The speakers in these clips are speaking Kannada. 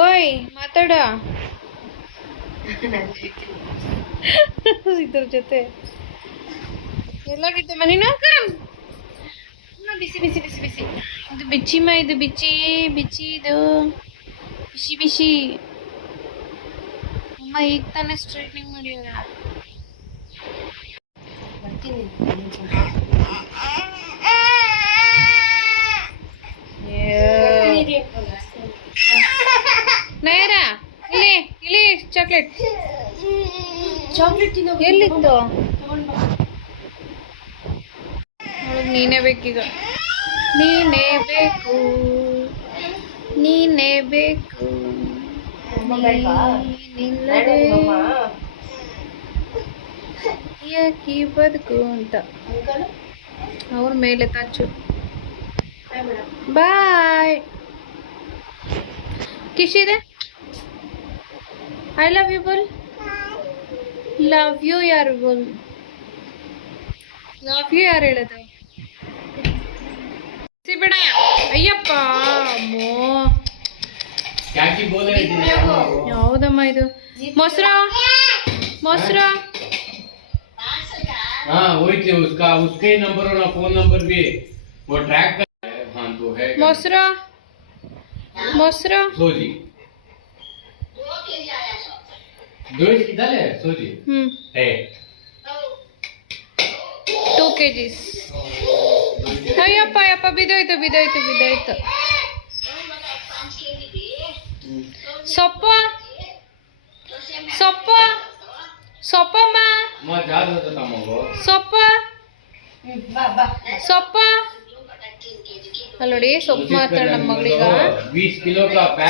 ಓಯ್ ಮಾತಾಡ. ಇದ್ರ ಜೊತೆ. ಎಲ್ಲಾಗಿದ್ದೆ ನೀನು ಕರಂ. ನಾ ಬಿಸಿ ಬಿಸಿ ಬಿಸಿ ಬಿಸಿ. ಇದು ಬಿಚ್ಚಿಮ್ಮ ಇದು ಬಿಚ್ಚಿ ಬಿಚ್ಚಿ, ಇದು ಬಿಸಿ ಬಿಸಿ. ಅಮ್ಮ ಈಗ ತಾನೇ ಸ್ಟ್ರೈಟ್ನಿಂಗ್ ಮಾಡಿಲ್ಲ ನಯರ ಇಲ್ಲಿ ಇಲ್ಲಿ ಚಾಕ್ಲೇಟ್ ಚಾಕ್ಲೇಟ್ ಎಲ್ಲಿತ್ತು ನೀನೇ ಬೇಕೀಗ ನೀನೇ ಬೇಕು. ನೀನೇ ಬೇಕು. ನೀನಿಲ್ಲದೆ ಯಾಕೆ ಬದುಕು ಅಂತ. ಅವ್ರ ಮೇಲೆ ತಚ್ಚು. ಬಾಯ್ ಕಿಶಿದೆ? I love you Bull. Love you ಯಾರ್ ಬುಲ್ ಲವ್ ಯು ಯಾರು ಹೇಳೋದು ಬಿಡಯ್ಯ ಅಯ್ಯಪ್ಪ ಅಮ್ಮೋ ಹೌದಮ್ಮ ಇದು ಮೊಸರ ಮೊಸರ ಮೊಸರ ಮೊಸರ ಜೋಡಿಸಿದ್ದಲ್ಲೇ ಸೂಜಿ ಟೂ ಕೆ ಜಿಸ್ ಅಯ್ಯಪ್ಪ ಅಯ್ಯಪ್ಪ ಬಿದ್ದೋಯ್ತು ಬಿದ್ದೋಯ್ತು ಬಿದ್ದೋಯ್ತು ಸೊಪ್ಪ ಸೊಪ್ಪ ಸೊಪ್ಪಮ್ಮ ಸೊಪ್ಪ ಸೊಪ್ಪ ನೋಡಿ ಸೊಪ್ಪು ಮಾತಾಡ ನಮ್ಮ ಮಗಳಿಗ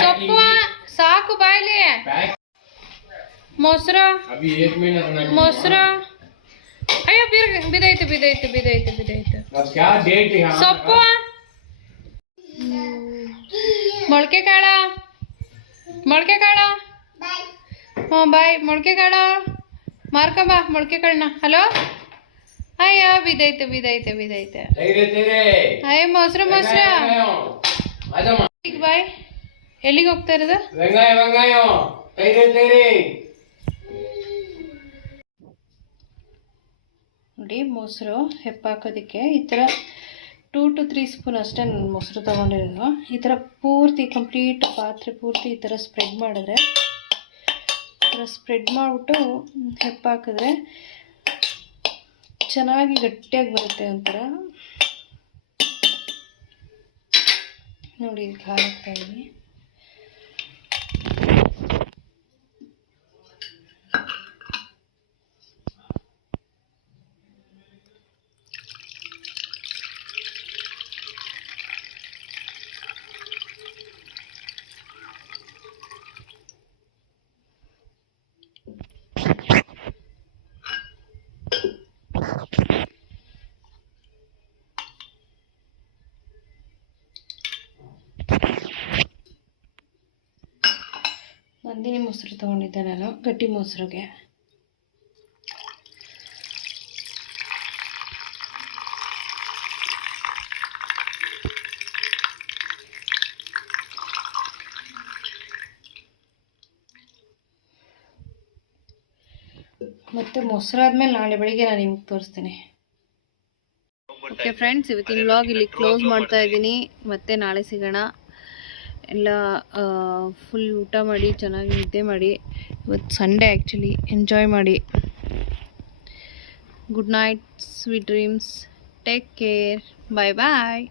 ಸೊಪ್ಪ ಸಾಕು ಬಾಯ್ಲಿ ಮೊಸರಾ. ಮೊಸರಾ. ಅಯ್ಯೋ ಬೀರ್ ಬಿದೈತೆ ಬಿದೈತೆ ಬಿದೈತೆ ಬಿದೈತೆ ಸೊಪ್ಪು. ಮೊಳಕೆ ಕಾಳ. ಮೊಳಕೆ ಕಾಳ. ಹ್ಞೂ ಬಾಯ್. ಮೊಳಕೆ ಕಾಳ. ಮಾರ್ಕಂಬ ಮೊಳಕೆ ಕಾಳನ್ನ. ಹಲೋ? ಅಯ್ಯ ಬಿದೈತೆ ಬಿದೈತೆ ಬಿದೈತೆ ಅಯ್ಯ ಮೊಸರು ಮೊಸರಾ. ಬಾಯ್. ಎಲ್ಲಿಗೆ ಹೋಗ್ತಾ ಇರೋದು? ನೋಡಿ, ಮೊಸರು ಹೆಪ್ಪಾಕೋದಕ್ಕೆ ಈ ಥರ ಟೂ ಟು ತ್ರೀ ಸ್ಪೂನ್ ಅಷ್ಟೇ ನಾನು ಮೊಸರು ತೊಗೊಂಡಿರೋದು. ಈ ಥರ ಪೂರ್ತಿ ಕಂಪ್ಲೀಟ್ ಪಾತ್ರೆ ಪೂರ್ತಿ ಈ ಥರ ಸ್ಪ್ರೆಡ್ ಮಾಡಿದ್ರೆ, ಈ ಥರ ಸ್ಪ್ರೆಡ್ ಮಾಡಿಬಿಟ್ಟು ಹೆಪ್ಪಾಕಿದ್ರೆ ಚೆನ್ನಾಗಿ ಗಟ್ಟಿಯಾಗಿ ಬರುತ್ತೆ ಒಂಥರ. ನೋಡಿ ಇದಕ್ಕೆ ನಂದಿನಿ ಮೊಸರು ತೊಗೊಂಡಿದ್ದೆ ನಾನು ಗಟ್ಟಿ ಮೊಸರಿಗೆ. ಮತ್ತು ಮೊಸರಾದ್ಮೇಲೆ ನಾಳೆ ಬೆಳಿಗ್ಗೆ ನಾನು ನಿಮ್ಗೆ ತೋರಿಸ್ತೀನಿ. ಓಕೆ ಫ್ರೆಂಡ್ಸ್ ಇವತ್ತಿನ ವ್ಲಾಗ್ ಇಲ್ಲಿ ಕ್ಲೋಸ್ ಮಾಡ್ತಾ ಇದ್ದೀನಿ. ಮತ್ತೆ ನಾಳೆ ಸಿಗೋಣ. ಎಲ್ಲ ಫುಲ್ ಊಟ ಮಾಡಿ, ಚೆನ್ನಾಗಿ ನಿದ್ದೆ ಮಾಡಿ, ಇವತ್ತು ಸಂಡೇ ಆ್ಯಕ್ಚುಲಿ ಎಂಜಾಯ್ ಮಾಡಿ. Good night sweet dreams take care bye bye